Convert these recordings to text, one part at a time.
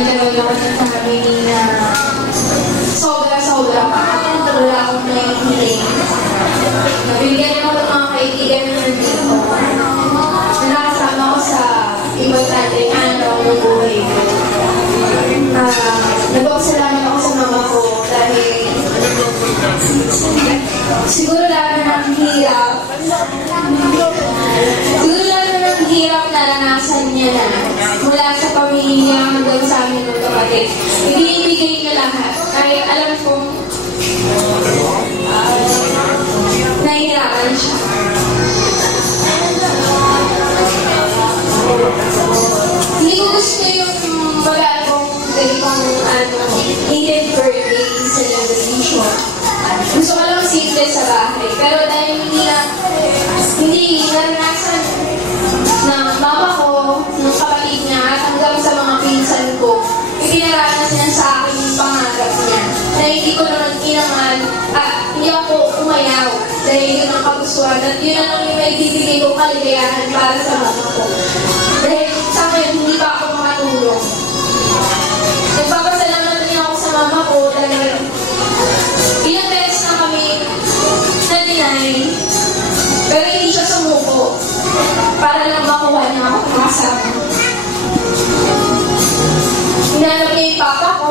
Nagkaroon ako ng family na sobra-sobra pa. Wala akong naihiling. Nabigyan ako ng mga kaibigan na nandito. Na nakasama ko sa importanteng araw ng buhay ko. Nagpapasalamat ako sa mama ko dahil siguro lalo ng hirap. Siguro lalo ng hirap naranasan niya na mula sa pamilya hanggang sa amin ng kapatid. Ibinibigay niya lahat. Kahit alam kong nahihirapan siya. Hindi ko gusto yung bagagong ganitong native birthday celebration. Gusto ko lang simple sa bahay. Pero dahil hindi naranasan ng mama ko, ng kapatid niya, at hanggang sa mga pinsan ko, ipinaranas niya sa akin yung pangarap niya. Na hindi ko naman inaman, hindi ako umayaw dahil yun ang kagustuhan. At yun ang yung may bibigay kong kaligayahan para sa mama ko. Dahil sa akin, hindi pa ako makatulong. Nagpapasalamat din ako sa mama ko dahil ilang beses na kami na-deny, pero hindi siya sumuko para lang makuha niya ako kasama. Hinanap niya yung papa ko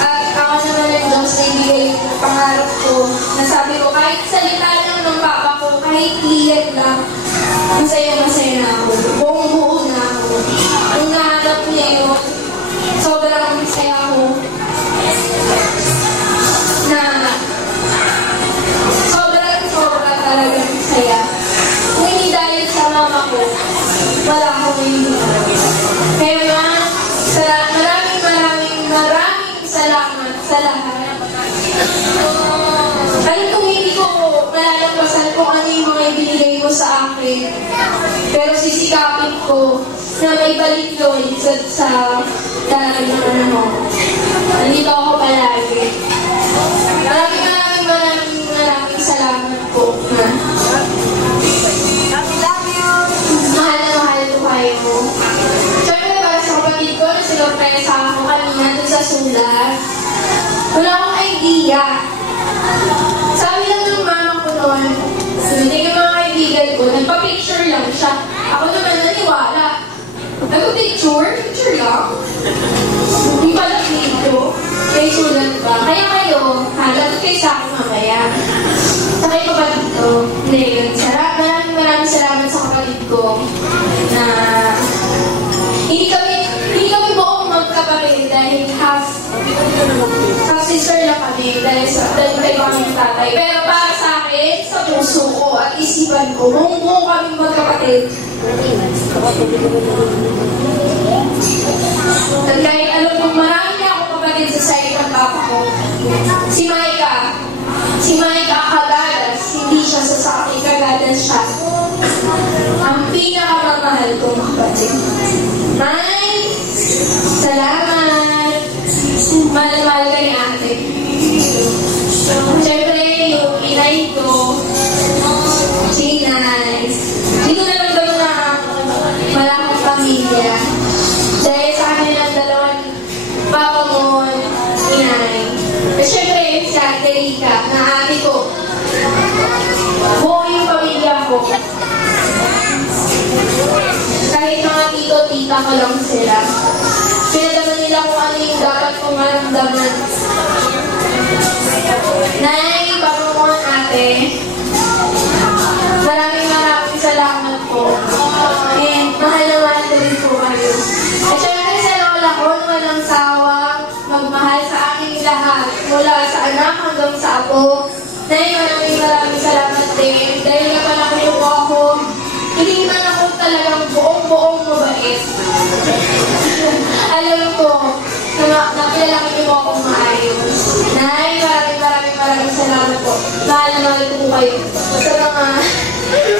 at ako naman nag-dose na ibigay yung pangarap ko. Nasabi ko, kahit salita lang ng papa ko, kahit liyan lang, masaya-masaya na ako. Buong-buo na ako. Nung nahanap niya yun, sobrang masaya ako. Na sobrang talagang masaya. Kung hindi dahil sa mama ko, wala akong hindi. Kaya maraming salamat sa lahat. Alam kung hindi ko malalampasan kung ano yung mga ibinigay mo sa akin. Pero sisikapin ko na may balik yun sa darating na panahon. Nandito ako palagi. Maraming salamat po. Mahal na mahal ko kayo. Siyempre para sa kapatid ko, sinurpresa ako kanina dun sa sulat. Wala akong idea. Sabi lang ng mama ko noon, hindi yung mga kaibigan ko, nagpa-picture lang siya. Ako naman naniwala. Nagpa-picture lang. Yung pala dito, may sulat ba? Kaya kayo, halagot kayo sa akin mamaya. Saka yung kapatid ko, maraming salamat sa kapatid ko na hindi kami buong magkapatid dahil half sister lang kami dahil tayo kami ng tatay. Pero para sa akin, sa puso ko at isipan ko, buong kami magkapatid. Dahil alam kong marami na ako kapatid sa side ng papa ko. Si Maika Kagadas, hindi siya sasakit, Kagadas siya. Ang pinakamamahal kong kapatid. May, salamat. Mahal-mahal ka ni ate. Siyempre, yung inay ko, si Inay. Hindi ko naramdaman na wala akong pamilya. Dahil sa akin ang dalawang papa mo, Inay. At siyempre, si Ate Rika, na ate ko. Buo yung pamilya ko. Kahit mga tito-tita ko lang sila. Pinadaman nila kung ano yung dapat kong maramdaman. Nay, Panginoon ate, maraming salamat po. And mahal na mahal ko rin po kayo. At syempre sa lola ko, walang sawang magmahal sa aking lahat. Mula sa anak hanggang sa apo. Nay, maraming salamat din. Dahil napalaki po ako, hindi man ako talagang buong mabait. Alam ko, nakilala niyo po akong maayos. Nay, maraming salamat po. Mahal na mahal po kayo. Sa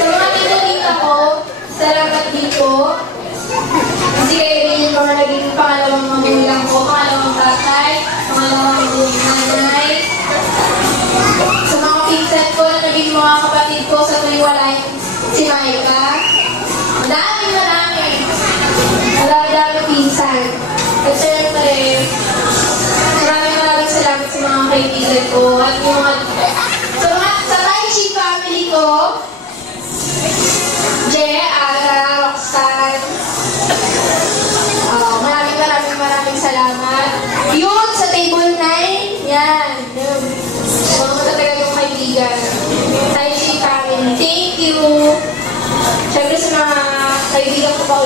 mga tita ko, salamat din po. Kasi kayo rin yung mga naging pangalawang magulang ko, pangalawang tatay, pangalawang nanay. Sa mga pinsan ko na naging mga kapatid ko sa may walay si Maika. Marami. Marami pinsan.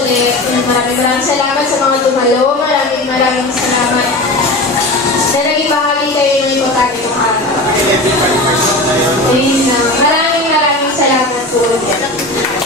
ulit. Maraming salamat sa mga dumalo. Maraming salamat na naging bahagi kayo ng importante ng araw. Ayun na. Maraming salamat po ulit.